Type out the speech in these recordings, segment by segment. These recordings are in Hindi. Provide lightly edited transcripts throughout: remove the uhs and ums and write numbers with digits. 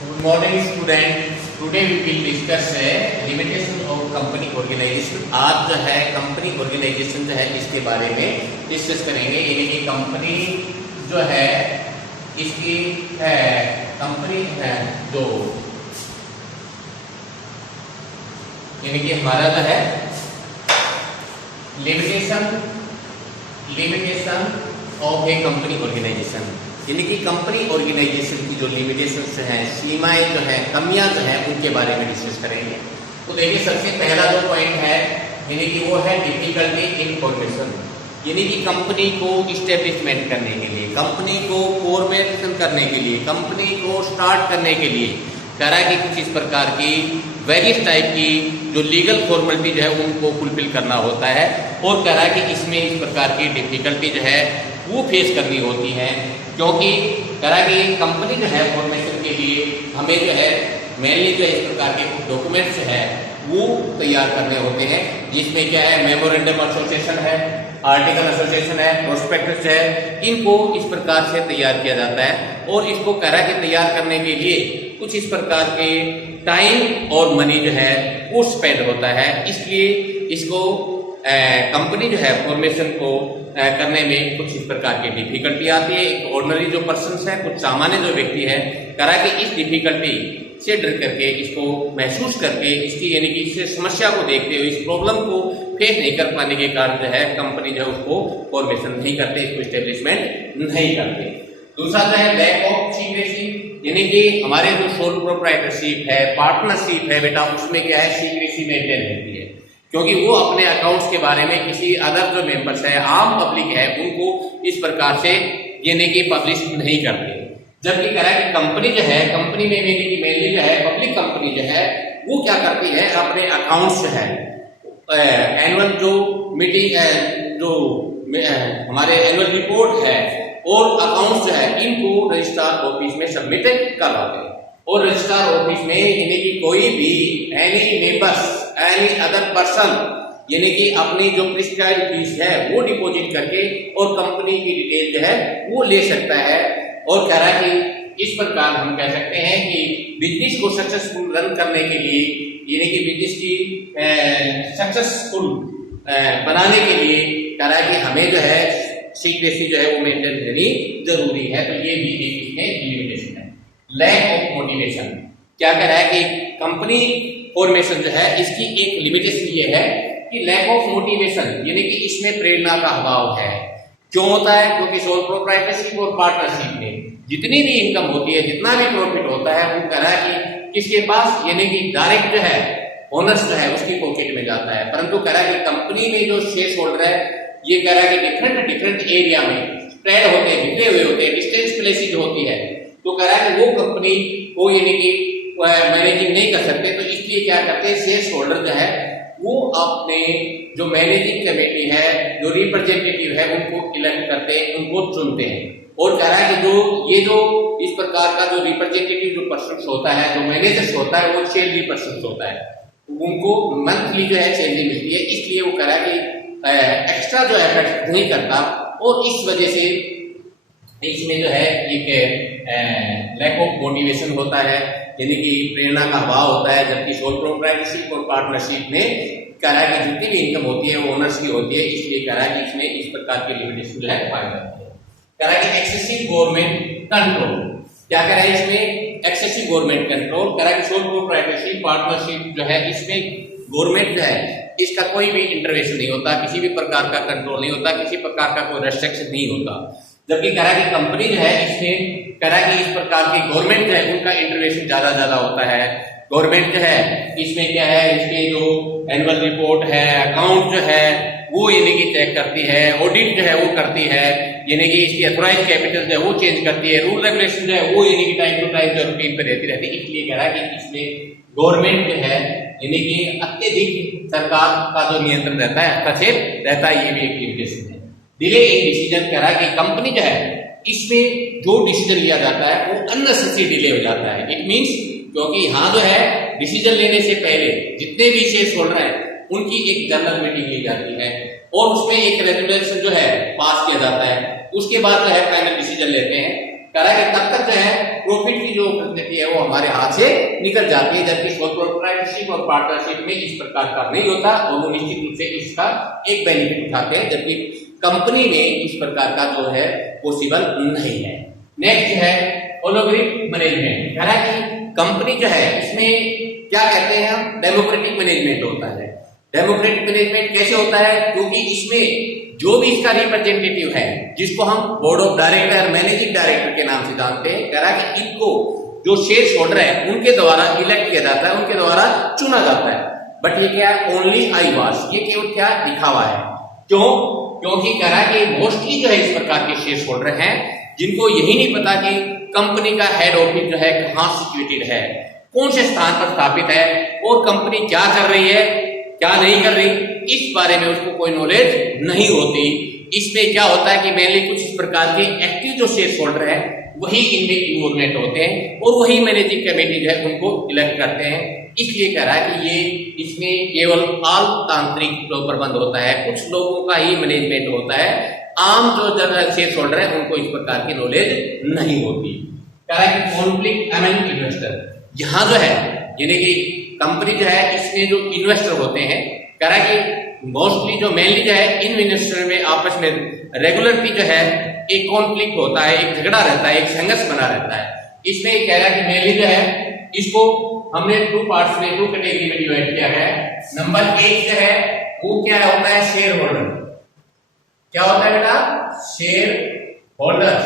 Good morning, students. Today we will discuss limitation of company organization. आज जो है कंपनी ऑर्गेनाइजेशन जो है इसके बारे में डिस्कस करेंगे। यानी कि कंपनी जो है इसकी है कंपनी है जो यानी कि हमारा जो है limitation of a company organization, यानी कि कंपनी ऑर्गेनाइजेशन की जो लिमिटेशंस हैं, सीमाएं जो हैं, कमियां जो हैं, उनके बारे में डिस्कस करेंगे। तो देखिए सबसे पहला जो पॉइंट है यानी कि वो है डिफिकल्टी इन फॉर्मेशन, यानी कि कंपनी को इस्टेब्लिशमेंट करने के लिए, कंपनी को फॉर्मेशन करने के लिए, कंपनी को स्टार्ट करने के लिए करा कि कुछ इस प्रकार की वेरियस टाइप की जो लीगल फॉर्मेलिटी जो है उनको फुलफिल करना होता है, और करा कि इसमें इस प्रकार की डिफिकल्टी जो है वो फेस करनी होती है। क्योंकि करा कि कंपनी जो है फॉर्मेशन के लिए हमें जो है मेनली जो इस प्रकार के डॉक्यूमेंट्स है वो तैयार करने होते हैं, जिसमें क्या है मेमोरेंडम एसोसिएशन है, आर्टिकल एसोसिएशन है, प्रोस्पेक्टस है, इनको इस प्रकार से तैयार किया जाता है। और इसको करा कि तैयार करने के लिए कुछ इस प्रकार के टाइम और मनी जो है वो स्पेंड होता है, इसलिए इसको कंपनी जो है फॉर्मेशन को करने में कुछ इस प्रकार की डिफिकल्टी आती है। एक ऑर्डिनरी जो पर्सन है, कुछ सामान्य जो व्यक्ति है, करा कि इस डिफिकल्टी से डर करके, इसको महसूस करके, इसकी यानी कि इस समस्या को देखते हुए, इस प्रॉब्लम को फेस नहीं कर पाने के कारण जो है कंपनी जो है उसको फॉर्मेशन नहीं करते, इसको स्टेब्लिशमेंट नहीं करते। दूसरा जो है लैक ऑफ सीक्रेसी, यानी कि हमारे जो सोल प्रोप्राइटरशिप है, पार्टनरशिप है बेटा, उसमें क्या है सीक्रेसी मेंटेन रहती है, क्योंकि वो अपने अकाउंट्स के बारे में किसी अदर जो मेंबर्स है, आम पब्लिक है, उनको इस प्रकार से यानी कि पब्लिश नहीं करते। जबकि करा कि कंपनी जो है, कंपनी में मेनली जो है पब्लिक कंपनी जो है वो क्या करती है, अपने अकाउंट्स जो है एनुअल जो मीटिंग जो हमारे एनुअल रिपोर्ट है और अकाउंट्स जो है इनको रजिस्ट्रार ऑफिस में सबमिट करवाते हैं। और रजिस्ट्रार ऑफिस में यानी कि कोई भी any members any other person यानी कि अपनी जो प्रिस्क्राइब्ड फीस है वो डिपॉजिट करके और कंपनी की डिटेल जो है वो ले सकता है। और कह रहा है कि इस प्रकार हम कह सकते हैं कि बिजनेस को सक्सेसफुल रन करने के लिए, यानी कि बिजनेस की सक्सेसफुल बनाने के लिए कह रहा है कि हमें जो है सीक्रेसी जो है वो मेंटेन करनी जरूरी है। तो ये भी एक इसमें लिमिटेशन है। लैक ऑफ मोटिवेशन, क्या कह रहा है कि कंपनी फॉर्मेशन जो है इसकी एक लिमिटेशन ये है कि लैक ऑफ मोटिवेशन, यानी कि इसमें प्रेरणा का अभाव है। क्यों होता है? क्योंकि सोल प्रोप्राइटरशिप और पार्टनरशिप में जितनी भी इनकम होती है, जितना भी प्रॉफिट होता है, वो कह रहा है कि किसके पास, यानी कि डायरेक्ट जो है ओनर्स जो है उसकी पॉकेट में जाता है। परंतु कह रहा है कि कंपनी में जो शेयर होल्डर है ये कह रहा है कि डिफरेंट एरिया में स्प्रेड होते हैं, बिखरे हुए होते हैं, डिस्टेंस प्लेसेज होती है, तो कह रहा है कि वो कंपनी को यानी कि मैनेजिंग नहीं कर सकते। तो इसलिए क्या करते हैं, शेयर होल्डर जो है वो अपने जो मैनेजिंग कमेटी है, जो रिप्रेजेंटेटिव है, उनको इलेक्ट करते हैं, उनको चुनते हैं। और कह रहा है कि जो इस प्रकार का जो रिप्रेजेंटेटिव जो पर्सन होता है, जो मैनेजर्स होता है, वो सैलरी पर्सन होता है, उनको मंथली जो है सैलरी मिलती है। इसलिए वो कह रहा है कि एक्स्ट्रा जो एफर्ट नहीं करता, और इस वजह से इसमें जो है एक लैक ऑफ मोटिवेशन होता है, यानी कि प्रेरणा का अभाव होता है। जबकि सोल प्रोप्राइटरशिप और पार्टनरशिप में कह रहा है कि जितनी भी इनकम होती है वो ओनर्स की होती है, इसलिए कह रहा है कि इसमें इस प्रकार की लिमिटेशन जो है पाई जाती है। कह रहा है कि एक्सेसिव गवर्नमेंट कंट्रोल, क्या कह रहा है इसमें एक्सेसिव गवर्नमेंट कंट्रोल। कह रहा है कि सोल प्रोप्राइटरशिप पार्टनरशिप जो है इसमें गवर्नमेंट जो है इसका कोई भी इंटरवेंशन नहीं होता, किसी भी प्रकार का कंट्रोल नहीं होता, किसी प्रकार का कोई रेस्ट्रिक्शन नहीं होता। जबकि कह रहा है कि कंपनी जो है इसमें कह रहा है कि इस प्रकार की गवर्नमेंट जो है उनका इंटरवेंशन ज्यादा होता है। गवर्नमेंट जो है इसमें क्या है, इसके जो एनुअल रिपोर्ट है, अकाउंट जो है वो यानी कि चेक करती है, ऑडिट जो है वो करती है, यानी कि इसकी अथोराइज कैपिटल जो है वो चेंज करती है, रूल रेगुलेशन जो है वो यानी कि टाइम टू टाइम जो रूटीन पे रहती रहती है। इसलिए कह रहा है कि इसमें गवर्नमेंट जो है यानी कि अत्यधिक सरकार का जो नियंत्रण रहता है, हस्तक्षेप रहता है, ये भी एक लिमिटेशन है। डिले इन डिसीजन, कह रहा है कि कंपनी जो है इसमें जो डिसीजन लिया जाता है वो अननेसेसरी डिले हो जाता है। इट मींस क्योंकि यहाँ जो है डिसीजन लेने से पहले जितने भी शेयर होल्डर हैं उनकी एक जनरल मीटिंग ली जाती है और उसमें एक रेजोल्यूशन जो है पास किया जाता है, उसके बाद जो है फाइनल डिसीजन लेते हैं। कह रहा है कि तब तक जो है प्रॉफिट की जो अपॉर्चुनिटी है वो हमारे हाथ से निकल जाती है, जबकि सोल प्रोप्राइटरशिप और पार्टनरशिप में इस प्रकार का नहीं होता और वो निश्चित रूप से इसका एक बेनिफिट उठाते हैं, जबकि कंपनी में इस प्रकार का जो है पॉसिबल नहीं है। नेक्स्ट है होलोग्रिक मैनेजमेंट। कह रहा है कि कंपनी जो है इसमें क्या कहते हैं हम, डेमोक्रेटिक मैनेजमेंट होता है। डेमोक्रेटिक मैनेजमेंट कैसे होता है, क्योंकि इसमें जो भी इसका रिप्रेजेंटेटिव है, जिसको हम board of director, managing director के नाम से जानते हैं, कह रहा है कि इनको जो शेयर होल्डर है उनके द्वारा इलेक्ट किया जाता है, उनके द्वारा चुना जाता है। बट ये क्या है, ओनली आई वास, ये केवल क्या दिखावा है। क्यों? क्योंकि कह रहा है कि मोस्टली जो है इस प्रकार के शेयर होल्डर हैं जिनको यही नहीं पता कि कंपनी का हेड ऑफिस जो है कहाँ सिचुएटेड है, कौन से स्थान पर स्थापित है और कंपनी क्या कर रही है, क्या नहीं कर रही, इस बारे में उसको कोई नॉलेज नहीं होती। इसमें क्या होता है कि मेनली कुछ इस प्रकार के एक्टिव जो शेयर होल्डर है वही इनमें इन्वॉल्वमेंट होते हैं और वही मैनेजिंग कमेटी जो है उनको इलेक्ट करते हैं। इसलिए कह रहा है कि ये इसमें केवल आल तांत्रिक जो प्रबंध होता है, कुछ लोगों का ही मैनेजमेंट होता है, आम जो जनरल शेयर होल्डर है उनको इस प्रकार की नॉलेज नहीं होती। कह रहा है कि कॉन्फ्लिक्ट अमंग इन्वेस्टर, यहाँ जो है यानी कि कंपनी जो है इसमें जो इन्वेस्टर होते हैं, कह रहा है कि मोस्टली जो मेनली जो है इन इन्वेस्टर में आपस में रेगुलरली जो है एक कॉन्फ्लिक्ट होता है, एक झगड़ा रहता है, एक संघर्ष बना रहता है। इसमें कह रहा है कि मेनली जो है इसको हमने टू पार्ट्स में, टू कैटेगरी में डिवाइड किया है। नंबर एक जो है वो क्या होता है, शेयर होल्डर। क्या होता है बेटा, शेयर होल्डर,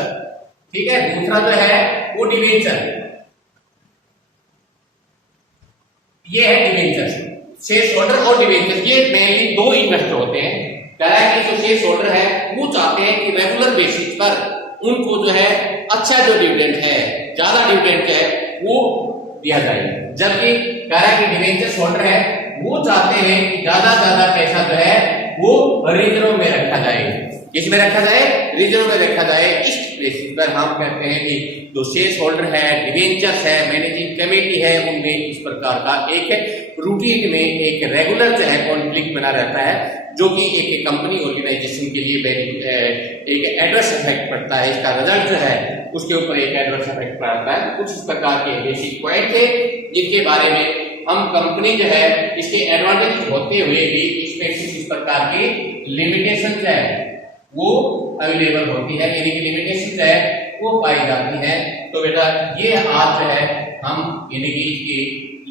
ठीक है। दूसरा जो है वो डिवेंचर, ये है डिवेंचर। शेयर होल्डर और डिवेंचर ये मेनली दो इन्वेस्टर होते हैं। कह रहा है कि जो शेयर होल्डर है वो चाहते हैं कि रेगुलर बेसिस पर उनको जो है अच्छा जो डिविडेंड है, ज्यादा डिविडेंड है वो दिया जाए, जबकि कह रहा है कि डिवेंचर होल्डर है वो चाहते हैं कि ज्यादा पैसा जो है वो रिजर्व में रखा जाए। किसमें रखा जाए, रिजर्व में रखा जाए। इस बेसिस पर हम कहते हैं कि जो शेयर होल्डर है, डिवेंचर्स है, मैनेजिंग कमेटी है, उनमें इस प्रकार का एक रूटीन में एक रेगुलर जो है कॉन्फ्लिक्ट बना रहता है, जो कि एक कंपनी ऑर्गेनाइजेशन के लिए एक एडवर्स इफेक्ट पड़ता है। इसका रिजल्ट जो है उसके ऊपर एक एडवर्स इफेक्ट पड़ता है। कुछ इस प्रकार के बेसिक पॉइंट थे जिनके बारे में हम कंपनी जो है इसके एडवांटेज होते हुए भी इसमें कुछ इस प्रकार की लिमिटेशन जो है वो अवेलेबल होती है, यानी कि लिमिटेशन जो है वो पाई जाती है। तो बेटा ये आज जो है हम यानी कि इसकी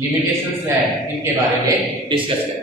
लिमिटेशन जो है इनके बारे में डिस्कस करें।